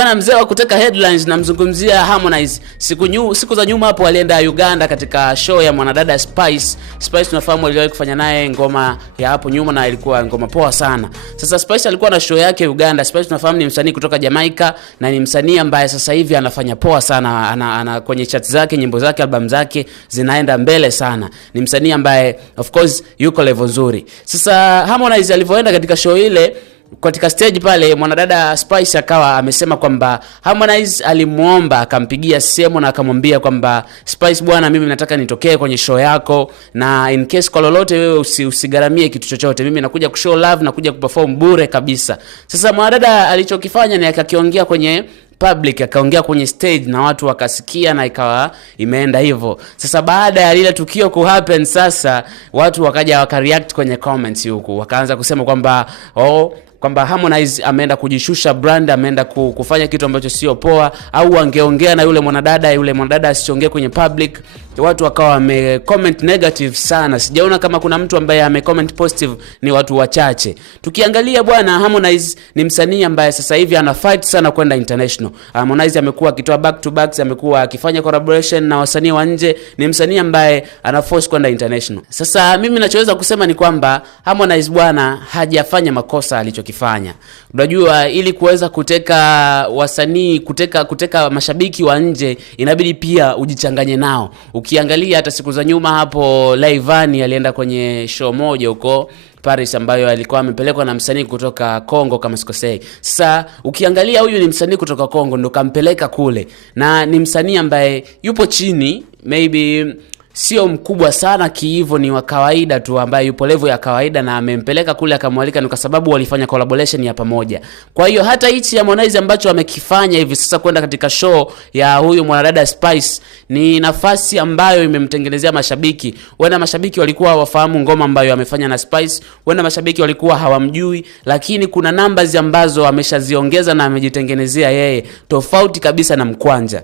Bwana mzee wa kuteka headlines, namzungumzia Harmonize. Siku za nyuma hapo alienda Uganda katika show ya mwanadada Spice. Spice tunafahamu aliwahi kufanya naye ngoma ya hapo nyuma na ilikuwa ngoma poa sana. Sasa Spice alikuwa na show yake Uganda. Spice tunafahamu ni msanii kutoka Jamaica na ni msanii ambaye sasa hivi anafanya poa sana. Ana kwenye chat zake, nyimbo zake, album zake zinaenda mbele sana. Ni msanii ambaye of course yuko level nzuri. Sasa Harmonize alivyoenda katika show ile, katika stage pale mwanadada Spice akawa amesema kwamba Harmonize alimuomba, akampigia simu na akamwambia kwamba Spice, bwana mimi nataka nitokee kwenye show yako, na in case kwa lolote wewe usigaramie kitu chochote, mimi nakuja kushow love, nakuja kuperform bure kabisa. Sasa mwanadada alichokifanya ni akakiongea kwenye public, akaongea kwenye stage na watu wakasikia na ikawa imeenda hivyo. Sasa baada ya lile tukio ku happen, sasa watu wakaja wakareact kwenye comments huku, wakaanza kusema kwamba Harmonize ameenda kujishusha brand, ameenda kufanya kitu ambacho sio poa, au angeongea na yule mwanadada asiongee kwenye public. Watu wakawa wamecomment negative sana. Sijaona kama kuna mtu ambaye amecomment positive, ni watu wachache. Tukiangalia bwana, Harmonize ni msanii ambaye sasa hivi ana fight sana kwenda international. Harmonize amekuwa akitoa back to backs, amekuwa akifanya collaboration na wasanii wa nje, ni msanii ambaye ana force kwenda international. Sasa mimi ninachoweza kusema ni kwamba Harmonize bwana hajafanya makosa alichokifanya. Unajua, ili kuweza kuteka wasanii, kuteka mashabiki wa nje, inabidi pia ujichanganye nao. Ukiangalia hata siku za nyuma hapo, Laivani alienda kwenye show moja huko Paris ambayo alikuwa amepelekwa na msanii kutoka Kongo kama sikosei. Sasa ukiangalia huyu ni msanii kutoka Kongo ndo kampeleka kule, na ni msanii ambaye yupo chini, maybe sio mkubwa sana kiivo, ni wa kawaida tu ambaye yupo level ya kawaida, na amempeleka kule akamwalika ni kwa sababu walifanya collaboration ya pamoja. Kwa hiyo hata hichi Harmonize ambacho amekifanya hivi sasa kwenda katika show ya huyu mwanadada Spice ni nafasi ambayo imemtengenezea mashabiki. Wena mashabiki walikuwa hawafahamu ngoma ambayo amefanya na Spice, wena mashabiki walikuwa hawamjui, lakini kuna numbers ambazo ameshaziongeza na amejitengenezea yeye, tofauti kabisa na Mkwanja.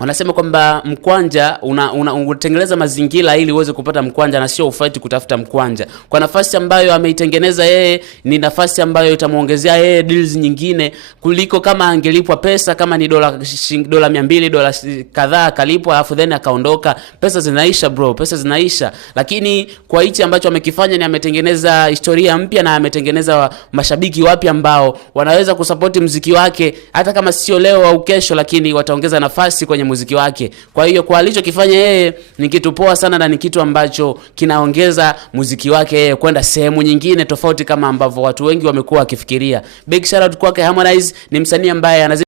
Wanasema kwamba mkwanja unatengeneza mazingira ili uweze kupata mkwanja na sio ufight kutafuta mkwanja. Kwa nafasi ambayo ameitengeneza yeye, ni nafasi ambayo itamuongezea yeye deals nyingine kuliko kama angelipwa pesa, kama ni dola 200, dola kadhaa kalipwa alafu then akaondoka. Pesa zinaisha bro, pesa zinaisha. Lakini kwa hichi ambacho amekifanya ni ametengeneza historia mpya na ametengeneza mashabiki wapya ambao wanaweza kusupport muziki wake hata kama sio leo au kesho, lakini wataongeza nafasi kwenye muziki wake. Kwa hiyo kwa alichokifanya yeye ni kitu poa sana, na ni kitu ambacho kinaongeza muziki wake yeye kwenda sehemu nyingine tofauti kama ambavyo watu wengi wamekuwa wakifikiria. Big shout out kwake Harmonize, ni msanii ambaye